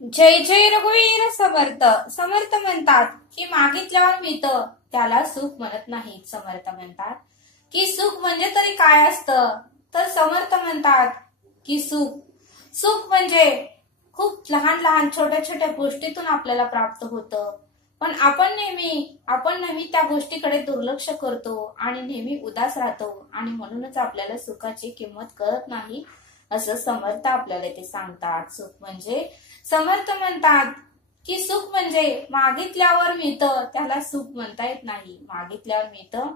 जय जय रघुवीर समर्थ. समर्थ म्हणतात की मागितल्यावर मिळतं त्याला सुख म्हणत नाहीत. समर्थ म्हणतात की सुख म्हणजे तरी काय असतं, तर समर्थ म्हणतात की सुख म्हणजे खूप लहान लहान छोट्या छोट्या गोष्टीतून आपल्याला प्राप्त होतं. पण आपण नेहमी त्या गोष्टीकडे दुर्लक्ष करतो आणि नेहमी उदास राहतो आणि म्हणूनच आपल्याला सुखाची किंमत कळत नाही असं समर्थ आपल्याला ते सांगतात. समर्थ म्हणतात की सुख म्हणजे मागितल्यावर मिळतं त्याला सुख म्हणता येत नाही. मागितल्यावर मिळतं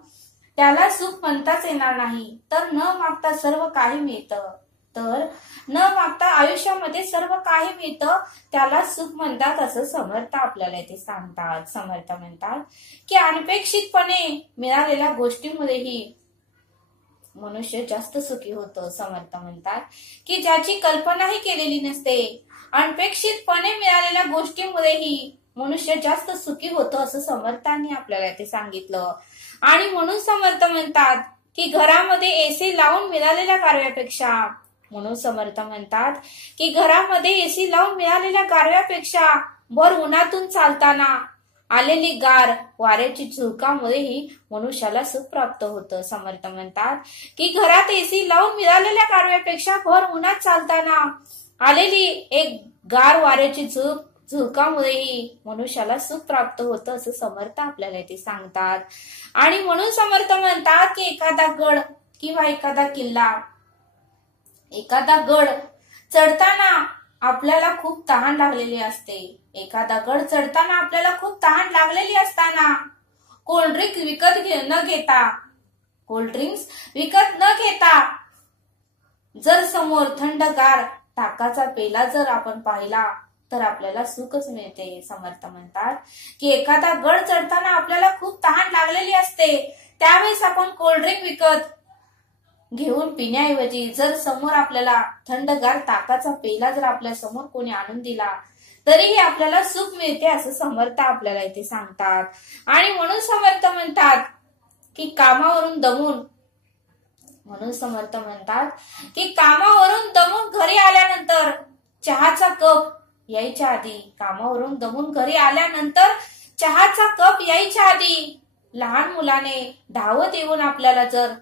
त्याला सुख म्हणताच येणार नाही. तर न मागता सर्व काही मिळतं, तर न मागता आयुष्यामध्ये सर्व काही मिळतं त्याला सुख म्हणतात असं समर्थ आपल्याला इथे सांगतात. समर्थ म्हणतात की अनपेक्षितपणे मिळालेल्या गोष्टींमध्येही मनुष्य जास्त सुखी होतो. समर्थ म्हणतात की ज्याची कल्पनाही केलेली नसते, अनपेक्षितपणे मिळालेल्या गोष्टींमध्येही मनुष्य जास्त सुखी होतो असं समर्थांनी आपल्याला ते सांगितलं. आणि म्हणून समर्थ म्हणतात की घरामध्ये एसी लावून मिळालेल्या गारव्यापेक्षा म्हणून समर्थ म्हणतात की घरामध्ये एसी लावून मिळालेल्या गारव्यापेक्षा भर उन्हातून चालताना आलेली गार वाऱ्याची झुळकामुळेही मनुष्याला सुख प्राप्त होतं. समर्थ म्हणतात की घरात एसी लावून मिळालेल्या गारव्यापेक्षा भर उन्हात चालताना आलेली एक गार वाऱ्याची झुळकामुळेही मनुष्याला सुख प्राप्त होतं असं समर्थ आपल्याला ते सांगतात. आणि म्हणून समर्थ म्हणतात की एखादा गड किंवा एखादा गड चढताना आपल्याला खूप तहान लागलेली असते. एखादा गड चढताना आपल्याला खूप तहान लागलेली असताना कोल्ड्रिंक्स विकत न घेता जर समोर थंडगार ताकाचा पेला जर आपण पाहिला तर आपल्याला सुखच मिळते. समर्थ म्हणतात की एखादा गड चढताना आपल्याला खूप तहान लागलेली असते, त्यावेळेस आपण कोल्ड्रिंक विकत घेऊन पिण्याऐवजी जर समोर आपल्याला थंडगार ताकाचा पेला जर आपल्या समोर कोणी आणून दिला तरीही आपल्याला सुख मिळते असं समर्थ आपल्याला इथे सांगतात. आणि म्हणून समर्थ म्हणतात की कामावरून दमून घरी आल्यानंतर चहाचा कप यायच्या आधी लहान मुलाने धावत येऊन आपल्याला जर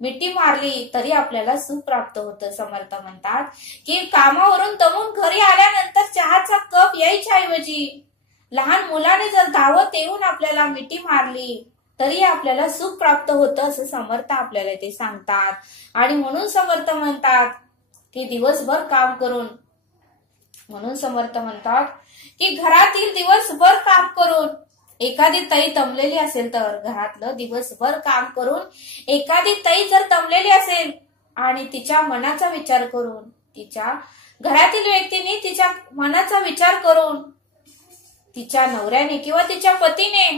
मिठी मारली तरी आपल्याला सुख प्राप्त होतं. समर्थ म्हणतात की कामावरून दमून घरी आल्यानंतर चहाचा कप यायच्या ऐवजी लहान मुलाने जर धावत येऊन आपल्याला मिठी मारली तरी आपल्याला सुख प्राप्त होतं असं समर्थ आपल्याला ते सांगतात. आणि म्हणून समर्थ म्हणतात की दिवसभर काम करून घरातील दिवसभर काम करून एखादी ताई दमलेली असेल तर घरातलं दिवसभर काम करून एखादी ताई जर दमलेली असेल आणि तिच्या मनाचा विचार करून तिच्या घरातील व्यक्तीने तिच्या मनाचा विचार करून तिच्या नवऱ्याने किंवा तिच्या पतीने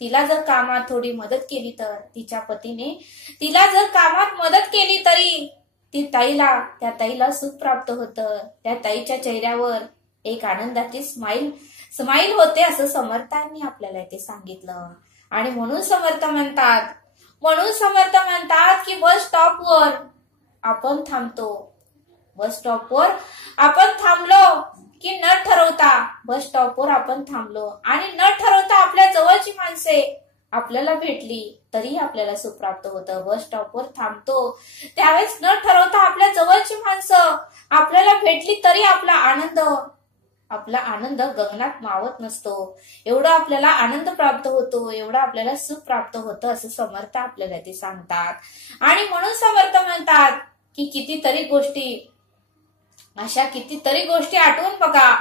तिला जर कामात थोडी मदत केली तर तिच्या पतीने तिला जर कामात मदत केली तरी त्या ताईला सुख प्राप्त होतं. त्या ताईच्या चेहऱ्यावर एक आनंदाची स्माईल होते असं समर्थांनी आपल्याला ते सांगितलं. आणि म्हणून समर्थ म्हणतात की बस स्टॉपवर आपण थांबलो की न ठरवता बस स्टॉपवर आपण थांबलो आणि न ठरवता आपल्या जवळची माणसे आपल्याला भेटली तरी आपल्याला सुख प्राप्त होतं. बस स्टॉपवर थांबतो त्यावेळेस न ठरवता आपल्या जवळची माणसं आपल्याला भेटली तरी आपला आनंद गगनात मावत नसतो. एवढा आपल्याला आनंद प्राप्त होतो, एवढा आपल्याला सुख प्राप्त होतं असं समर्थ आपल्याला ते सांगतात. आणि म्हणून समर्थ म्हणतात की अशा कितीतरी गोष्टी आठवून बघा.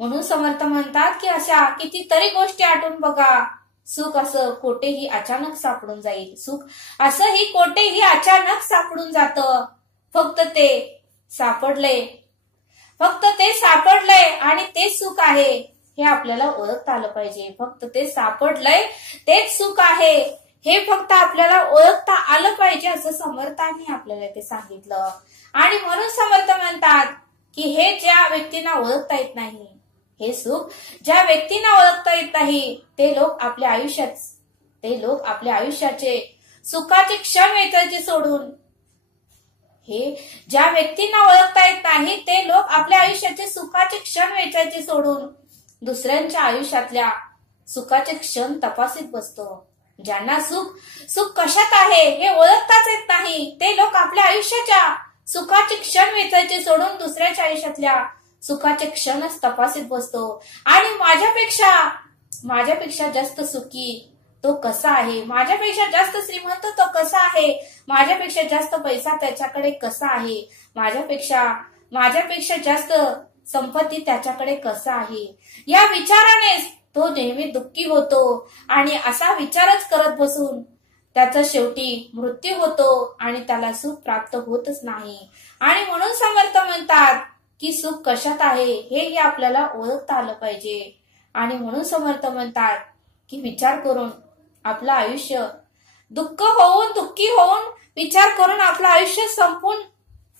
म्हणून समर्थ म्हणतात की अशा कितीतरी गोष्टी आठवून बघा. सुख असं कोठेही अचानक सापडून जाईल. सुख असंही कोठेही अचानक सापडून जातं. फक्त ते सापडलंय आणि तेच सुख आहे हे आपल्याला ओळखता आलं पाहिजे. फक्त ते सापडलंय तेच सुख आहे हे फक्त आपल्याला ओळखता आलं पाहिजे असं समर्थांनी आपल्याला ते सांगितलं. आणि म्हणून समर्थ म्हणतात की हे ज्या व्यक्तींना ओळखता येत नाही, हे सुख ज्या व्यक्तींना ओळखता येत नाही ते लोक आपल्या आयुष्याचे सुखाचे क्षण वेचायचे सोडून हे ज्या व्यक्तींना ओळखता येत नाही ते लोक आपल्या आयुष्याचे सुखाचे क्षण वेचायचे सोडून दुसऱ्यांच्या आयुष्यातल्या सुखाचे क्षण तपासीत बसतो. ज्यांना सुख कशात आहे हे ओळखताच येत नाही ते लोक आपल्या आयुष्याच्या सुखाचे क्षण वेचायचे सोडून दुसऱ्याच्या आयुष्यातल्या सुखाचे क्षणच तपासीत बसतो. आणि माझ्यापेक्षा जास्त सुखी तो कसा आहे, माझ्यापेक्षा जास्त श्रीमंत तो कसा आहे, माझ्यापेक्षा जास्त पैसा त्याच्याकडे कसा आहे, माझ्यापेक्षा जास्त संपत्ती त्याच्याकडे कसा आहे, या विचारानेच तो नेहमी दुःखी होतो. आणि असा विचारच करत बसून त्याचा शेवटी मृत्यू होतो आणि त्याला सुख प्राप्त होतच नाही. आणि म्हणून समर्थ म्हणतात की सुख कशात आहे हे आपल्याला ओळखता आलं पाहिजे. आणि म्हणून समर्थ म्हणतात की विचार करून आपलं आयुष्य दुःखी होऊन विचार करून आपलं आयुष्य संपून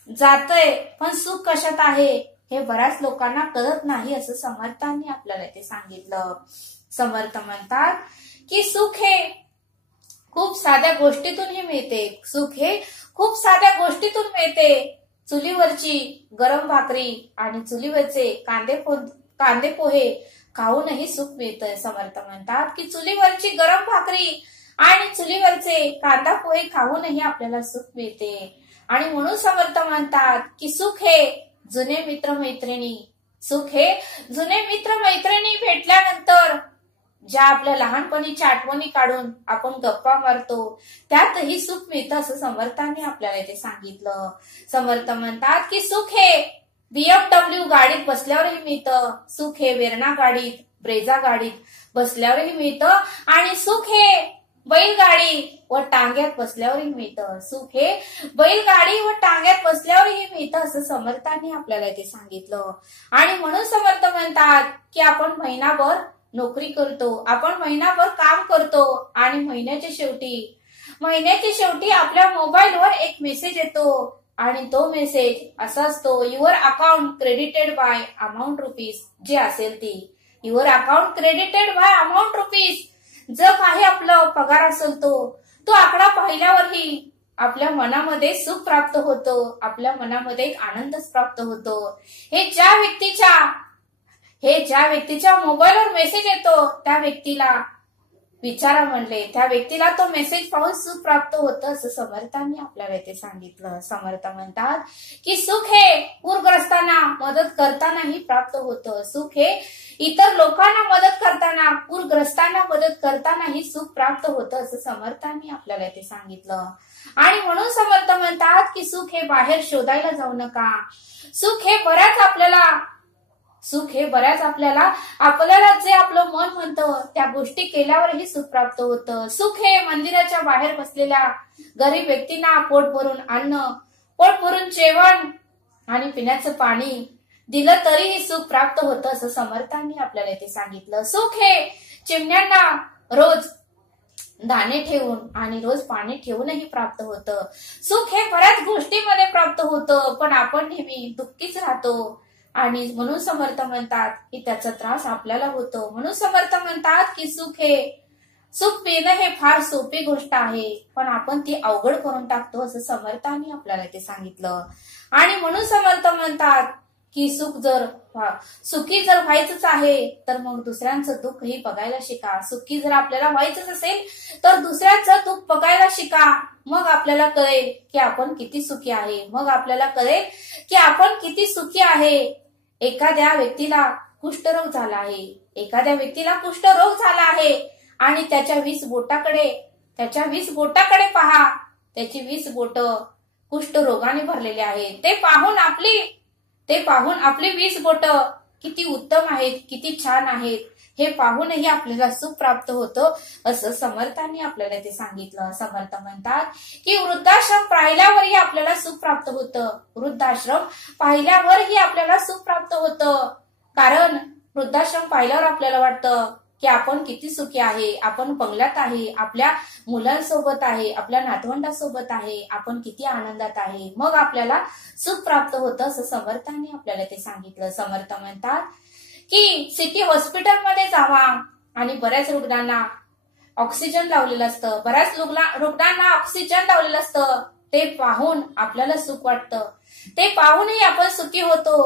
जातंय, पण सुख कशात आहे हे बऱ्याच लोकांना कळत नाही असं समर्थांनी आपल्याला ते सांगितलं. समर्थ म्हणतात की सुख हे खूप साध्या गोष्टीतूनही मिळते. सुख हे खूप साध्या गोष्टीतून मिळते. चुलीवरची गरम भाकरी आणि चुलीवरचे कांदे पोहे खाऊनही सुख मिळतंय. समर्थ म्हणतात की चुलीवरची गरम भाकरी आणि चुलीवरचे कांदा पोहे खाऊनही आपल्याला सुख मिळते. आणि म्हणून समर्थ म्हणतात की सुख हे जुने मित्र मैत्रिणी भेटल्यानंतर ज्या आपल्या लहानपणीच्या आठवणी काढून आपण गप्पा मारतो त्यातही सुख मिळतं असं समर्थांनी आपल्याला इथे सांगितलं. समर्थ म्हणतात की सुख हे BMW गाडीत बसल्यावरही मिळतं, सुख हे वेरणा गाडीत, ब्रेझा गाडीत बसल्यावरही मिळतं, आणि सुख हे बैलगाडी व टांग्यात बसल्यावरही मिळतं. सुख हे बैलगाडी व टांग्यात बसल्यावरही मिळतं असं समर्थांनी आपल्याला इथे सांगितलं. आणि म्हणून समर्थ म्हणतात की आपण महिनाभर नोकरी करतो, आपण महिनाभर काम करतो आणि महिन्याच्या शेवटी आपल्या मोबाईलवर एक मेसेज येतो आणि तो मेसेज असा असतो, your account credited bye amount rupees, जे असेल ती your account credited bye amount rupees, जो काही आपला पगार असेल तो आकडा पाहिल्यावरही आपल्या मनामध्ये सुख प्राप्त होतो, आपल्या मनामध्ये एक आनंदच प्राप्त होतो. हे ज्या व्यक्तीच्या मोबाईलवर मेसेज येतो त्या व्यक्तीला विचारा म्हणले, त्या व्यक्तीला तो मेसेज पाहून सुख प्राप्त होतं असं समर्थांनी आपल्याला इथे सांगितलं. समर्थ म्हणतात की सुख हे पूरग्रस्तांना मदत करतानाही प्राप्त होतं. सुख हे इतर लोकांना मदत करताना, पूरग्रस्तांना मदत करतानाही सुख प्राप्त होतं असं समर्थांनी आपल्याला इथे सांगितलं. आणि म्हणून समर्थ म्हणतात की सुख हे बाहेर शोधायला जाऊ नका. सुख हे बऱ्याच आपल्याला जे आपलं मन म्हणतं त्या गोष्टी केल्यावरही सुख प्राप्त होतं. सुख हे मंदिराच्या बाहेर बसलेल्या गरीब व्यक्तींना पोट भरून अन्न, पोट भरून जेवण आणि पिण्याचं पाणी दिलं तरीही सुख प्राप्त होतं असं समर्थांनी आपल्याला इथे सांगितलं. सुख हे चिमण्यांना रोज दाणे ठेवून आणि रोज पाणी ठेवूनही प्राप्त होतं. सुख हे बऱ्याच गोष्टीमध्ये प्राप्त होतं, पण आपण नेहमी दुःखीच राहतो आणि म्हणून समर्थ म्हणतात की त्याचा त्रास आपल्याला होतो. म्हणून समर्थ म्हणतात की सुख पिणं हे फार सोपी गोष्ट आहे, पण आपण ती अवघड करून टाकतो असं समर्थांनी आपल्याला ते सांगितलं. आणि म्हणून समर्थ म्हणतात की सुखी जर व्हायचंच आहे तर मग दुसऱ्यांचं दुःखही बघायला शिका. सुखी जर आपल्याला व्हायचंच असेल तर दुसऱ्यांचं दुःख बघायला शिका. मग आपल्याला कळेल की आपण किती सुखी आहे. एखाद्या व्यक्तीला कुष्ठरोग झाला आहे, आणि त्याच्या 20 बोटाकडे पहा, त्याची 20 बोट कुष्ठरोगाने भरलेली आहेत. ते पाहून आपली 20 बोट किती उत्तम आहेत, किती छान आहेत हे पाहूनही आपल्याला सुख प्राप्त होतं असं समर्थांनी आपल्याला ते सांगितलं. समर्थ म्हणतात की वृद्धाश्रम पाहिल्यावरही आपल्याला सुख प्राप्त होतं. कारण वृद्धाश्रम पाहिल्यावर आपल्याला वाटतं की आपण किती सुखी आहे, आपण बंगल्यात आहे, आपल्या मुलांसोबत आहे, आपल्या नातवंडासोबत आहे, आपण किती आनंदात आहे, मग आपल्याला सुख प्राप्त होतं असं समर्थांनी आपल्याला ते सांगितलं. समर्थ म्हणतात की सिटी हॉस्पिटलमध्ये जावा आणि बऱ्याच रुग्णांना ऑक्सिजन लावलेलं असतं, ते पाहून आपल्याला सुख वाटतं. ते पाहूनही आपण सुखी होतो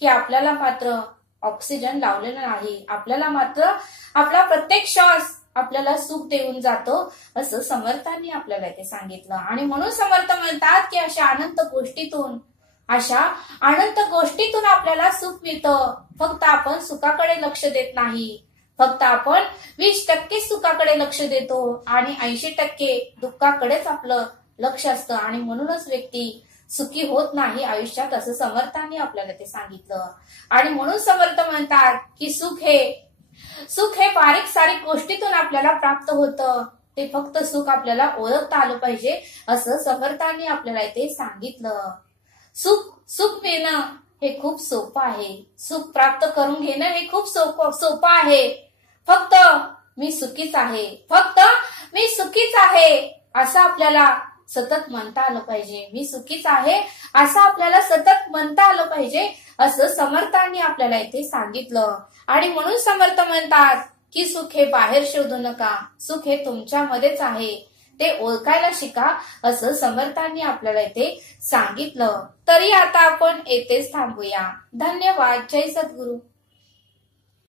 की आपल्याला मात्र ऑक्सिजन लावलेला नाही, आपल्याला मात्र आपला प्रत्येक श्वास आपल्याला सुख देऊन जातो, असं समर्थांनी आपल्याला ते सांगितलं. आणि म्हणून समर्थ म्हणतात की अशा अनंत गोष्टीतून आपल्याला सुख मिळतं. फक्त आपण सुखाकडे लक्ष देत नाही, फक्त आपण 20% सुखाकडे लक्ष देतो आणि 80% दुःखाकडेच आपलं लक्ष असतं. आणि म्हणूनच व्यक्ती सुखी होत नाही आयुष्यात, असं समर्थांनी आपल्याला ते सांगितलं. आणि म्हणून समर्थ म्हणतात की सुख हे बारीक सारीक गोष्टीतून आपल्याला प्राप्त होतं. ते फक्त सुख आपल्याला ओळखता आलं पाहिजे, असं समर्थांनी आपल्याला ते सांगितलं. सुख मिळणं हे खूप सोपं आहे. सुख प्राप्त करून घेणं हे खूप सोपं आहे. फक्त मी सुखीच आहे, फक्त मी सुखीच आहे असं आपल्याला सतत म्हणता आलं पाहिजे. मी सुखीच आहे असं आपल्याला सतत म्हणता आलं पाहिजे, असं समर्थांनी आपल्याला इथे सांगितलं. आणि म्हणून समर्थ म्हणतात की सुख हे बाहेर शोधू नका, सुख हे तुमच्यामध्येच आहे, ते ओळखायला शिका, असं समर्थांनी आपल्याला इथे सांगितलं. तरी आता आपण येथेच थांबूया. धन्यवाद. जय सद्गुरू.